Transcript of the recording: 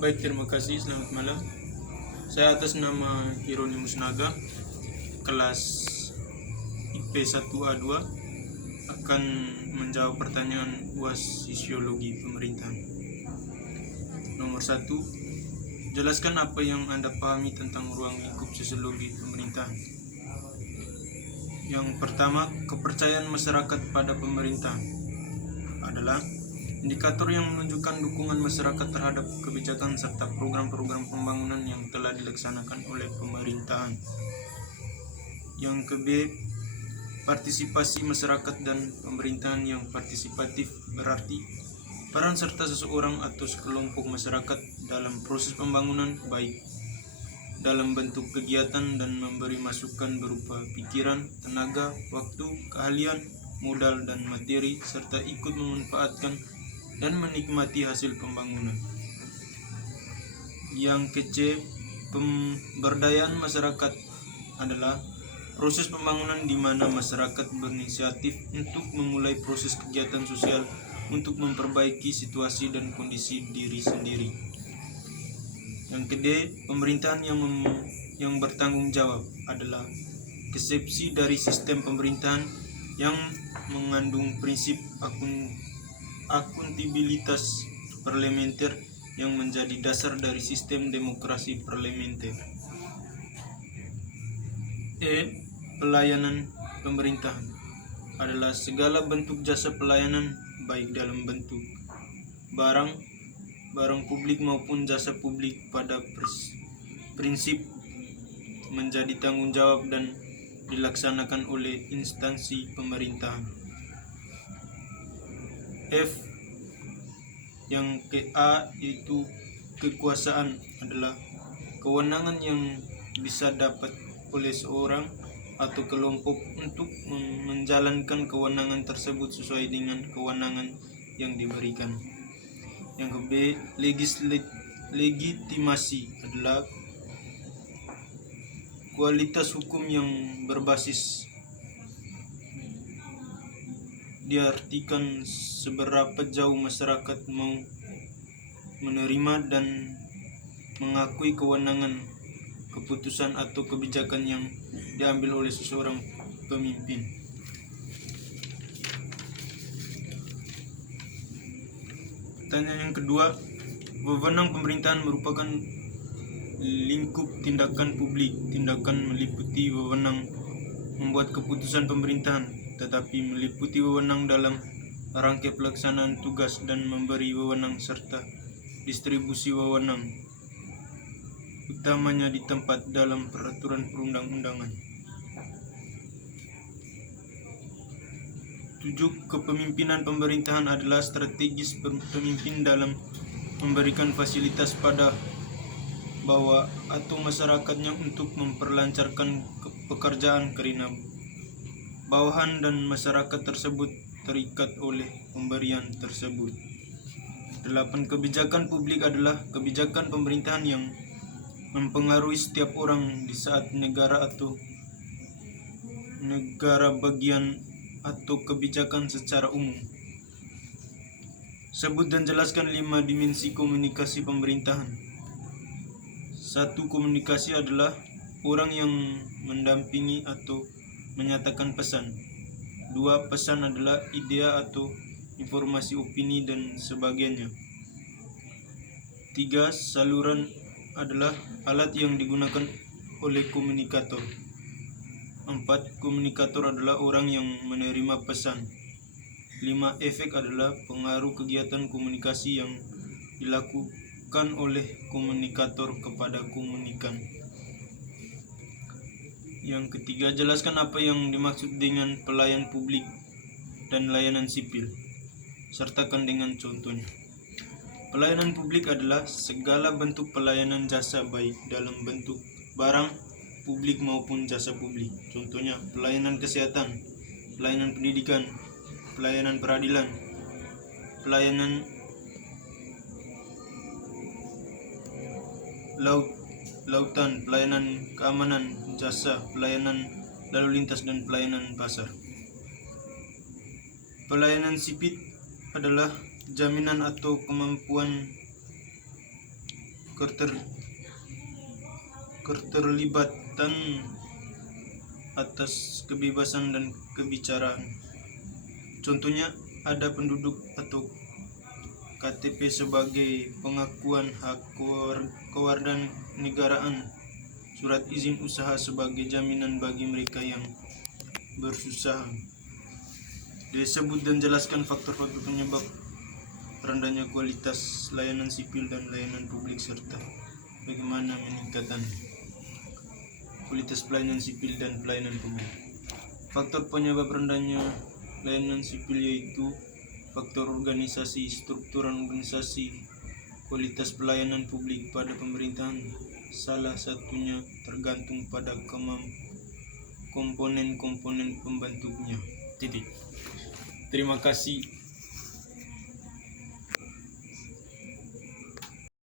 Baik, terima kasih. Selamat malam. Saya atas nama Hieronymus Naga, kelas IP 1A2, akan menjawab pertanyaan UAS Sisiologi Pemerintahan. Nomor 1. Jelaskan apa yang Anda pahami tentang ruang lingkup sosiologi pemerintahan. Yang pertama, kepercayaan masyarakat pada pemerintahan adalah indikator yang menunjukkan dukungan masyarakat terhadap kebijakan serta program-program pembangunan yang telah dilaksanakan oleh pemerintahan. Yang ke-B, partisipasi masyarakat dan pemerintahan yang partisipatif berarti peran serta seseorang atau sekelompok masyarakat dalam proses pembangunan, baik dalam bentuk kegiatan dan memberi masukan berupa pikiran, tenaga, waktu, keahlian, modal, dan materi, serta ikut memanfaatkan dan menikmati hasil pembangunan. Yang ke-C, pemberdayaan masyarakat adalah proses pembangunan di mana masyarakat berinisiatif untuk memulai proses kegiatan sosial untuk memperbaiki situasi dan kondisi diri sendiri. Yang ke-D, pemerintahan yang bertanggung jawab adalah konsepsi dari sistem pemerintahan yang mengandung prinsip akuntabilitas parlementer yang menjadi dasar dari sistem demokrasi parlementer. E. Pelayanan pemerintahan adalah segala bentuk jasa pelayanan, baik dalam bentuk barang publik maupun jasa publik, pada prinsip menjadi tanggung jawab dan dilaksanakan oleh instansi pemerintahan. F. Yang ke-A itu kekuasaan adalah kewenangan yang bisa dapat oleh seorang atau kelompok untuk menjalankan kewenangan tersebut sesuai dengan kewenangan yang diberikan. Yang ke-B, legitimasi adalah kualitas hukum yang berbasis, diartikan seberapa jauh masyarakat mau menerima dan mengakui kewenangan, keputusan atau kebijakan yang diambil oleh seseorang pemimpin. Pertanyaan yang kedua, wewenang pemerintahan merupakan lingkup tindakan publik. Tindakan meliputi wewenang membuat keputusan pemerintahan, tetapi meliputi wewenang dalam rangka pelaksanaan tugas dan memberi wewenang serta distribusi wewenang, utamanya di tempat dalam peraturan perundang-undangan. 7. Kepemimpinan pemerintahan adalah strategis pemimpin dalam memberikan fasilitas pada bawah atau masyarakatnya untuk memperlancarkan pekerjaan karena bawahan dan masyarakat tersebut terikat oleh pemberian tersebut. 8. Kebijakan publik adalah kebijakan pemerintahan yang mempengaruhi setiap orang di saat negara atau negara bagian atau kebijakan secara umum. Sebut dan jelaskan 5 dimensi komunikasi pemerintahan. 1. Komunikasi adalah orang yang mendampingi atau menyatakan pesan. 2. Pesan adalah ide atau informasi, opini, dan sebagainya. 3. Saluran adalah alat yang digunakan oleh komunikator. 4. Komunikator adalah orang yang menerima pesan. 5. Efek adalah pengaruh kegiatan komunikasi yang dilakukan oleh komunikator kepada komunikan. Yang ketiga, jelaskan apa yang dimaksud dengan pelayan publik dan layanan sipil. Sertakan dengan contohnya. Pelayanan publik adalah segala bentuk pelayanan jasa, baik dalam bentuk barang publik maupun jasa publik. Contohnya, pelayanan kesehatan, pelayanan pendidikan, pelayanan peradilan, pelayanan lautan, pelayanan keamanan, jasa, pelayanan lalu lintas, dan pelayanan pasar. Pelayanan sipil adalah jaminan atau kemampuan keterlibatan atas kebebasan dan kebicaraan. Contohnya ada penduduk atau KTP sebagai pengakuan hak kewarganegaraan, surat izin usaha sebagai jaminan bagi mereka yang berusaha. Disebut dan jelaskan faktor-faktor penyebab rendahnya kualitas layanan sipil dan layanan publik serta bagaimana meningkatkan kualitas pelayanan sipil dan pelayanan publik. Faktor penyebab rendahnya layanan sipil yaitu faktor organisasi, strukturan organisasi, kualitas pelayanan publik pada pemerintahan. Salah satunya tergantung pada komponen-komponen pembentuknya. Titik. Terima kasih.